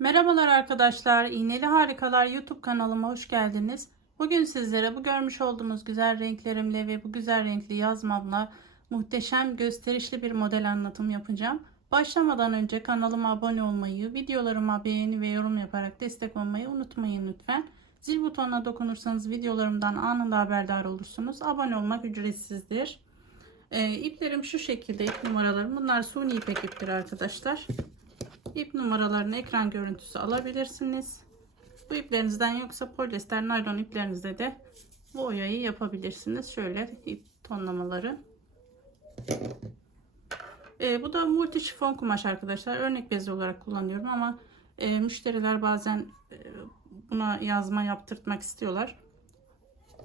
Merhabalar arkadaşlar, İğneli Harikalar YouTube kanalıma hoş geldiniz. Bugün sizlere bu görmüş olduğunuz güzel renklerimle ve bu güzel renkli yazmamla muhteşem gösterişli bir model anlatım yapacağım. Başlamadan önce kanalıma abone olmayı, videolarıma beğeni ve yorum yaparak destek olmayı unutmayın lütfen. Zil butonuna dokunursanız videolarımdan anında haberdar olursunuz. Abone olmak ücretsizdir. Ee, iplerim şu şekilde ip numaralarım. Bunlar suni ipek iptir arkadaşlar. İp numaralarını ekran görüntüsü alabilirsiniz. Bu iplerinizden yoksa polyester naylon iplerinizde de bu oyayı yapabilirsiniz. Şöyle ip tonlamaları. Ee, bu da multi şifon kumaş arkadaşlar. Örnek bezi olarak kullanıyorum ama e, müşteriler bazen e, buna yazma yaptırtmak istiyorlar.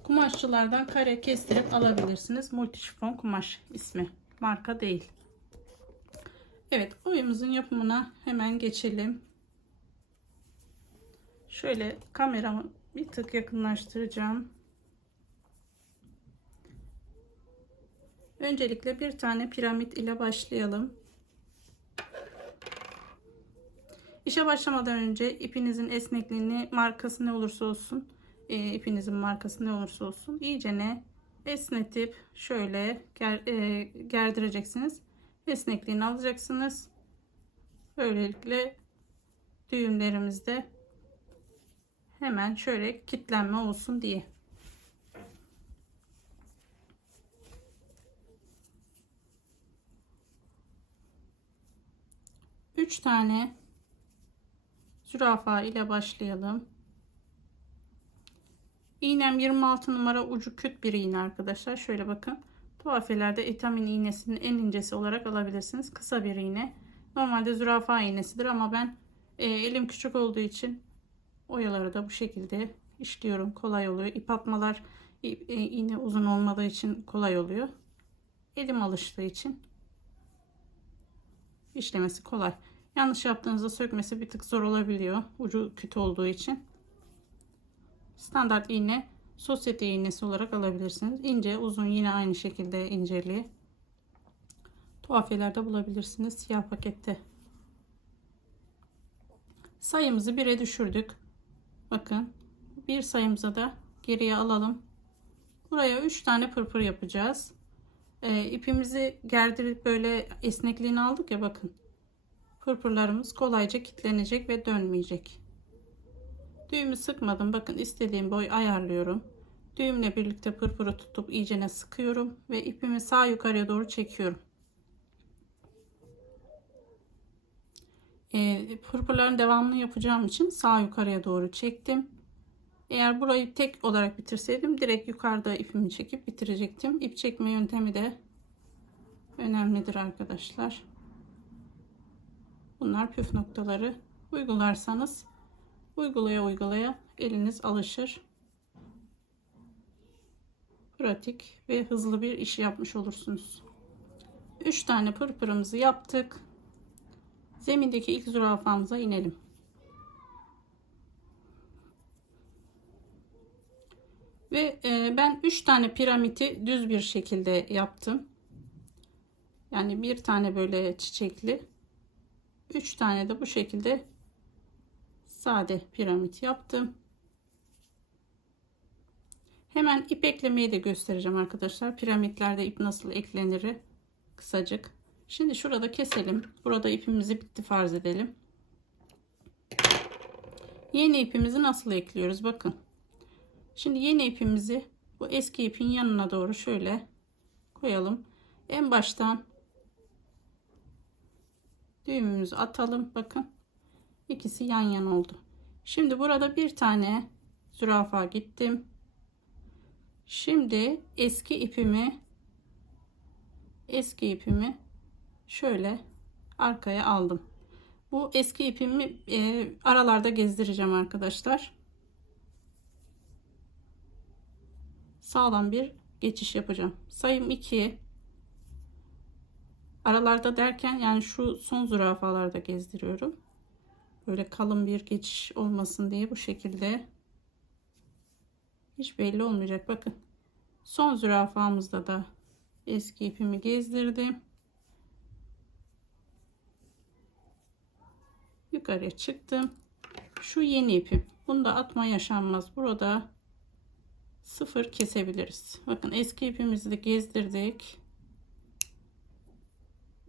Kumaşçılardan kare kestirip alabilirsiniz. Multi şifon kumaş ismi. Marka değil. Evet oyumuzun yapımına hemen geçelim. Şöyle kameramı bir tık yakınlaştıracağım. Öncelikle bir tane piramit ile başlayalım. İşe başlamadan önce ipinizin esnekliğini markası ne olursa olsun e, ipinizin markası ne olursa olsun iyice ne esnetip şöyle ger, e, gerdireceksiniz esnekliğini alacaksınız. Böylelikle düğümlerimizde hemen şöyle kitlenme olsun diye. Üç tane zürafa ile başlayalım. İğnem 26 numara ucu küt bir iğne arkadaşlar. Şöyle bakın. Tuhafelerde etamin iğnesinin en incesi olarak alabilirsiniz. Kısa bir iğne. Normalde zürafa iğnesidir ama ben e, elim küçük olduğu için oyaları da bu şekilde işliyorum. Kolay oluyor. İp atmalar e, iğne uzun olmadığı için kolay oluyor. Elim alıştığı için işlemesi kolay. Yanlış yaptığınızda sökmesi bir tık zor olabiliyor. Ucu küt olduğu için. Standart iğne sosyete iğnesi olarak alabilirsiniz. İnce uzun yine aynı şekilde inceliği. Tuhafiyelerde bulabilirsiniz siyah pakette. Sayımızı 1'e düşürdük. Bakın bir sayımıza da geriye alalım. Buraya 3 tane pırpır yapacağız. E, ipimizi gerdirip böyle esnekliğini aldık ya bakın. Pırpırlarımız kolayca kilitlenecek ve dönmeyecek. Düğümü sıkmadım. Bakın istediğim boy ayarlıyorum. Düğümle birlikte pırpırı tutup iyicene sıkıyorum ve ipimi sağ yukarıya doğru çekiyorum. E, pırpırların devamını yapacağım için sağ yukarıya doğru çektim. Eğer burayı tek olarak bitirseydim direkt yukarıda ipimi çekip bitirecektim. İp çekme yöntemi de önemlidir arkadaşlar. Bunlar püf noktaları. Uygularsanız uygulaya uygulaya eliniz alışır. Pratik ve hızlı bir iş yapmış olursunuz. 3 tane pırpırımızı yaptık. Zemindeki ilk zürafamıza inelim. Ve e, ben 3 tane piramidi düz bir şekilde yaptım. Yani bir tane böyle çiçekli. 3 tane de bu şekilde sade piramit yaptım. Hemen ip eklemeyi de göstereceğim arkadaşlar. Piramitlerde ip nasıl eklenir kısacık. Şimdi şurada keselim. Burada ipimizi bitti farz edelim. Yeni ipimizi nasıl ekliyoruz? Bakın. Şimdi yeni ipimizi bu eski ipin yanına doğru şöyle koyalım. En baştan düğümümüzü atalım. Bakın. İkisi yan yana oldu. Şimdi burada bir tane zürafa gittim. Şimdi eski ipimi eski ipimi şöyle arkaya aldım. Bu eski ipimi e, aralarda gezdireceğim arkadaşlar. Sağlam bir geçiş yapacağım. Sayım 2. Aralarda derken yani şu son zürafalarda gezdiriyorum. Böyle kalın bir geçiş olmasın diye bu şekilde hiç belli olmayacak. Bakın son zürafamızda da eski ipimi gezdirdim. Yukarıya çıktım. Şu yeni ipim. Bunu da atma yaşanmaz. Burada sıfır kesebiliriz. Bakın eski ipimizi de gezdirdik.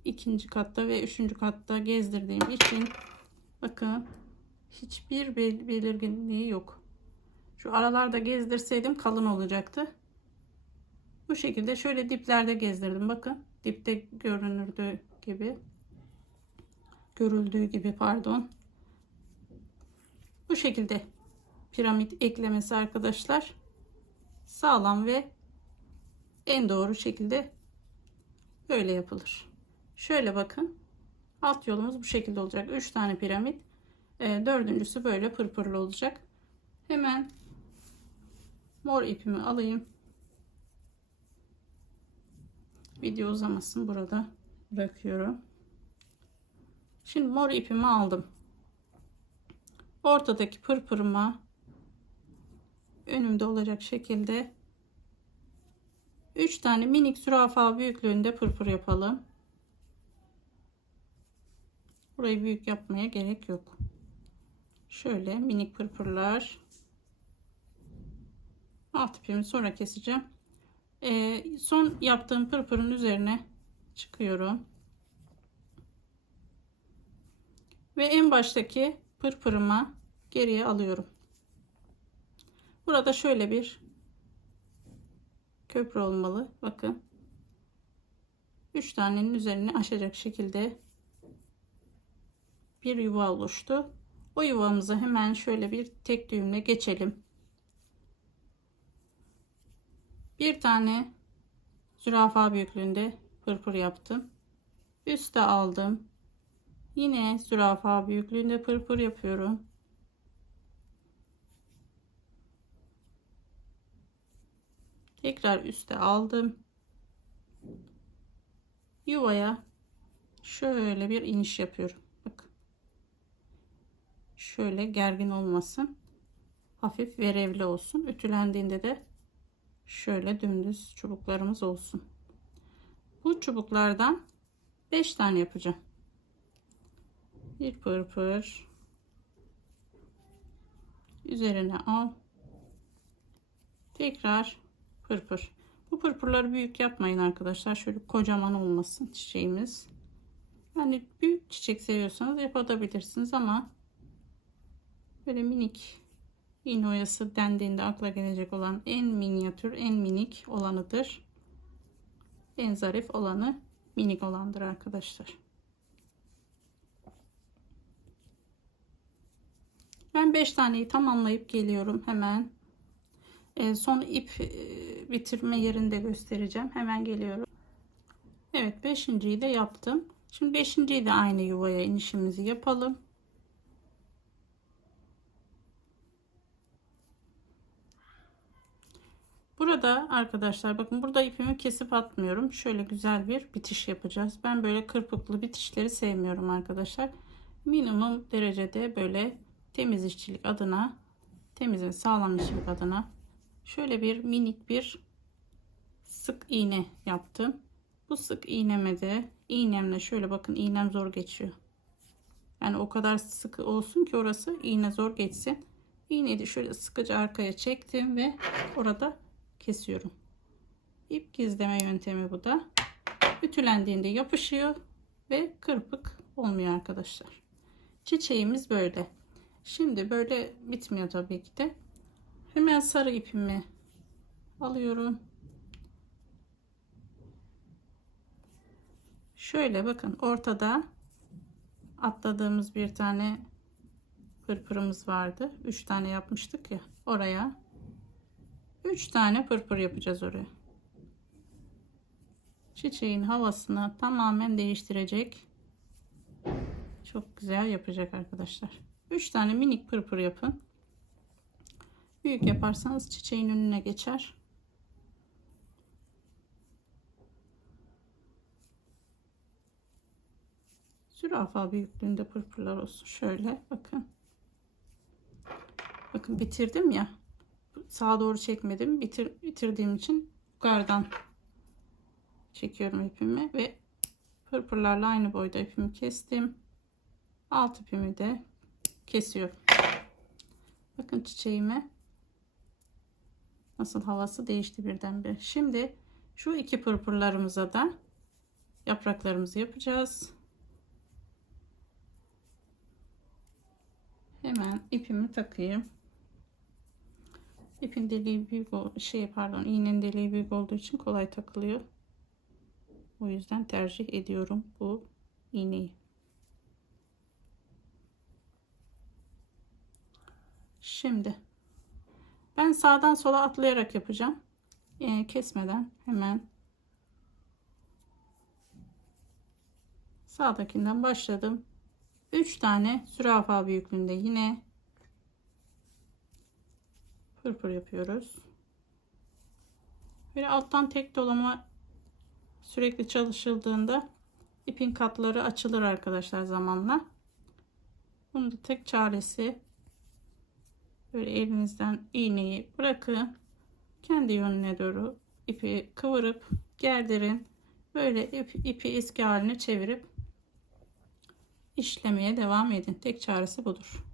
İkinci katta ve üçüncü katta gezdirdiğim için bakın hiçbir bel- belirginliği yok. Şu aralarda gezdirseydim kalın olacaktı. Bu şekilde şöyle diplerde gezdirdim. Bakın dipte görünürdüğü gibi. Görüldüğü gibi pardon. Bu şekilde piramit eklemesi arkadaşlar sağlam ve en doğru şekilde böyle yapılır. Şöyle bakın. Alt yolumuz bu şekilde olacak. 3 tane piramit. E, dördüncüsü böyle pırpırlı olacak. Hemen mor ipimi alayım. Video uzamasın burada bırakıyorum. Şimdi mor ipimi aldım. Ortadaki pırpırıma önümde olacak şekilde 3 tane minik zürafa büyüklüğünde pırpır yapalım. Burayı büyük yapmaya gerek yok. Şöyle minik pırpırlar. Alt ipimi sonra keseceğim. Ee, son yaptığım pırpırın üzerine çıkıyorum. Ve en baştaki pırpırıma geriye alıyorum. Burada şöyle bir köprü olmalı. Bakın. 3 tanenin üzerine aşacak şekilde bir yuva oluştu. O yuvamızı hemen şöyle bir tek düğümle geçelim. Bir tane zürafa büyüklüğünde pırpır yaptım. Üste aldım. Yine zürafa büyüklüğünde pırpır yapıyorum. Tekrar üste aldım. Yuvaya şöyle bir iniş yapıyorum. Şöyle gergin olmasın. Hafif verevli olsun. Ütülendiğinde de şöyle dümdüz çubuklarımız olsun. Bu çubuklardan 5 tane yapacağım. Bir pırpır üzerine al. Tekrar pırpır. Bu pırpırları büyük yapmayın arkadaşlar. Şöyle kocaman olmasın çiçeğimiz. Yani büyük çiçek seviyorsanız yapabilirsiniz ama böyle minik iğne oyası dendiğinde akla gelecek olan en minyatür, en minik olanıdır. En zarif olanı minik olandır arkadaşlar. Ben 5 taneyi tamamlayıp geliyorum hemen. E, son ip e, bitirme yerinde göstereceğim. Hemen geliyorum. Evet 5.yi de yaptım. Şimdi 5.yi de aynı yuvaya inişimizi yapalım. Burada arkadaşlar bakın burada ipimi kesip atmıyorum. Şöyle güzel bir bitiş yapacağız. Ben böyle kırpıklı bitişleri sevmiyorum arkadaşlar. Minimum derecede böyle temiz işçilik adına temiz ve sağlam işçilik adına şöyle bir minik bir sık iğne yaptım. Bu sık iğneme de iğnemle şöyle bakın iğnem zor geçiyor. Yani o kadar sık olsun ki orası iğne zor geçsin. İğneyi de şöyle sıkıca arkaya çektim ve orada kesiyorum. İp gizleme yöntemi bu da. Ütülendiğinde yapışıyor ve kırpık olmuyor arkadaşlar. Çiçeğimiz böyle. Şimdi böyle bitmiyor tabii ki de. Hemen sarı ipimi alıyorum. Şöyle bakın ortada atladığımız bir tane pırpırımız vardı. 3 tane yapmıştık ya oraya 3 tane pırpır yapacağız oraya. Çiçeğin havasını tamamen değiştirecek. Çok güzel yapacak arkadaşlar. 3 tane minik pırpır yapın. Büyük yaparsanız çiçeğin önüne geçer. Zürafa büyüklüğünde pırpırlar olsun. Şöyle bakın. Bakın bitirdim ya. Sağa doğru çekmedim. Bitir, bitirdiğim için yukarıdan çekiyorum ipimi ve pırpırlarla aynı boyda ipimi kestim. Alt ipimi de kesiyorum. Bakın çiçeğime nasıl havası değişti birdenbire. Şimdi şu iki pırpırlarımıza da yapraklarımızı yapacağız. Hemen ipimi takayım. İpin deliği büyük o şey pardon iğnenin deliği büyük olduğu için kolay takılıyor. O yüzden tercih ediyorum bu iğneyi. Şimdi ben sağdan sola atlayarak yapacağım. Ee, kesmeden hemen sağdakinden başladım. 3 tane zürafa büyüklüğünde yine pırpır yapıyoruz. Böyle alttan tek dolama sürekli çalışıldığında ipin katları açılır arkadaşlar zamanla. Bunun da tek çaresi böyle elinizden iğneyi bırakın. Kendi yönüne doğru ipi kıvırıp gerdirin. Böyle ip, ipi eski haline çevirip işlemeye devam edin. Tek çaresi budur.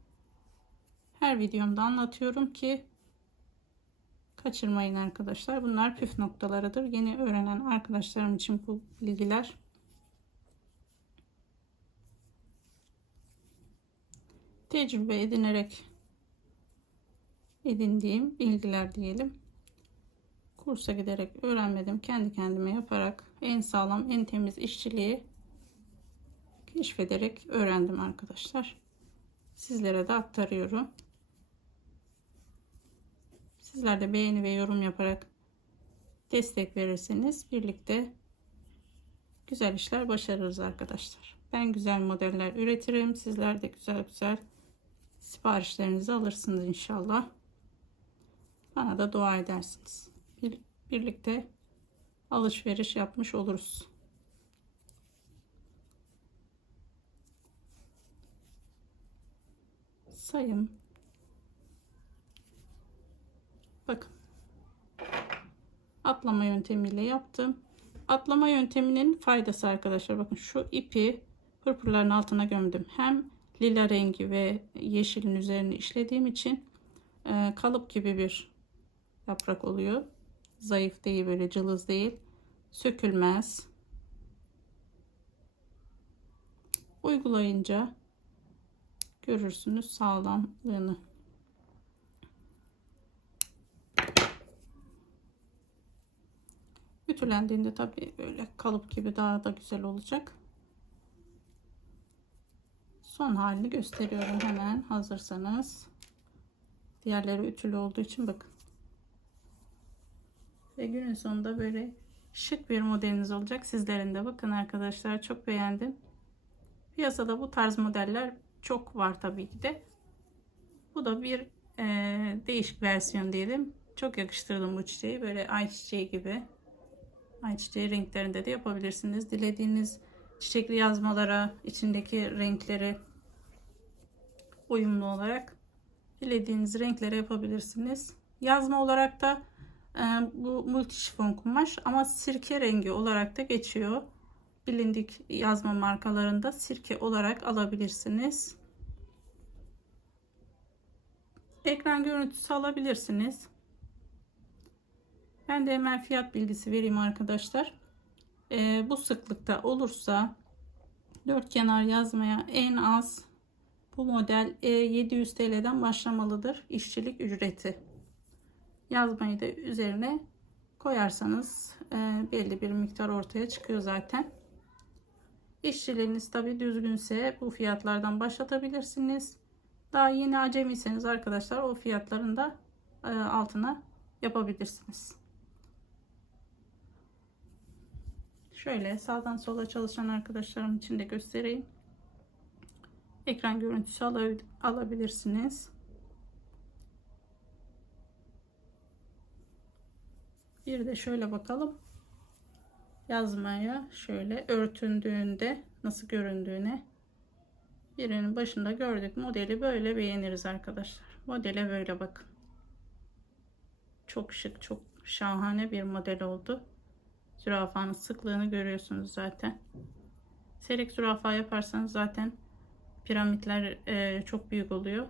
Her videomda anlatıyorum ki kaçırmayın arkadaşlar. Bunlar püf noktalarıdır. Yeni öğrenen arkadaşlarım için bu bilgiler tecrübe edinerek edindiğim bilgiler diyelim. Kursa giderek öğrenmedim. Kendi kendime yaparak en sağlam, en temiz işçiliği keşfederek öğrendim arkadaşlar. Sizlere de aktarıyorum. Sizler de beğeni ve yorum yaparak destek verirseniz birlikte güzel işler başarırız arkadaşlar. Ben güzel modeller üretirim. Sizler de güzel güzel siparişlerinizi alırsınız inşallah. Bana da dua edersiniz. Bir, birlikte alışveriş yapmış oluruz. Sayım. Bakın. Atlama yöntemiyle yaptım. Atlama yönteminin faydası arkadaşlar. Bakın şu ipi pırpırların altına gömdüm. Hem lila rengi ve yeşilin üzerine işlediğim için e, kalıp gibi bir yaprak oluyor. Zayıf değil böyle cılız değil. Sökülmez. Uygulayınca görürsünüz sağlamlığını. Ütülendiğinde tabii böyle kalıp gibi daha da güzel olacak. Son halini gösteriyorum hemen hazırsanız. Diğerleri ütülü olduğu için bakın. Ve günün sonunda böyle şık bir modeliniz olacak. Sizlerin de bakın arkadaşlar çok beğendim. Piyasada bu tarz modeller çok var tabii ki de. Bu da bir e, değişik versiyon diyelim. Çok yakıştırdım bu çiçeği. Böyle ayçiçeği gibi. Ayçiçeği renklerinde de yapabilirsiniz. Dilediğiniz çiçekli yazmalara, içindeki renkleri uyumlu olarak dilediğiniz renklere yapabilirsiniz. Yazma olarak da e, bu multi şifon kumaş ama sirke rengi olarak da geçiyor. Bilindik yazma markalarında sirke olarak alabilirsiniz. Ekran görüntüsü alabilirsiniz. Ben de hemen fiyat bilgisi vereyim arkadaşlar. E, bu sıklıkta olursa dört kenar yazmaya en az bu model e, 700 TL'den başlamalıdır işçilik ücreti. Yazmayı da üzerine koyarsanız e, belli bir miktar ortaya çıkıyor zaten. İşçileriniz tabi düzgünse bu fiyatlardan başlatabilirsiniz. Daha yeni acemiyseniz arkadaşlar o fiyatların da e, altına yapabilirsiniz. Şöyle sağdan sola çalışan arkadaşlarım için de göstereyim. Ekran görüntüsü alabilirsiniz. Bir de şöyle bakalım. Yazmaya şöyle örtündüğünde nasıl göründüğüne birinin başında gördük. Modeli böyle beğeniriz arkadaşlar. Modele böyle bakın. Çok şık, çok şahane bir model oldu. Zürafanın sıklığını görüyorsunuz zaten. Seyrek zürafa yaparsanız zaten piramitler e, çok büyük oluyor.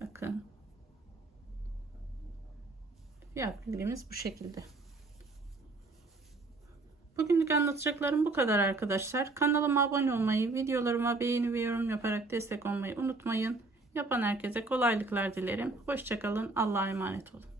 Bakın. Fiyat bilgimiz bu şekilde. Bugünlük anlatacaklarım bu kadar arkadaşlar. Kanalıma abone olmayı, videolarıma beğeni ve yorum yaparak destek olmayı unutmayın. Yapan herkese kolaylıklar dilerim. Hoşçakalın. Allah'a emanet olun.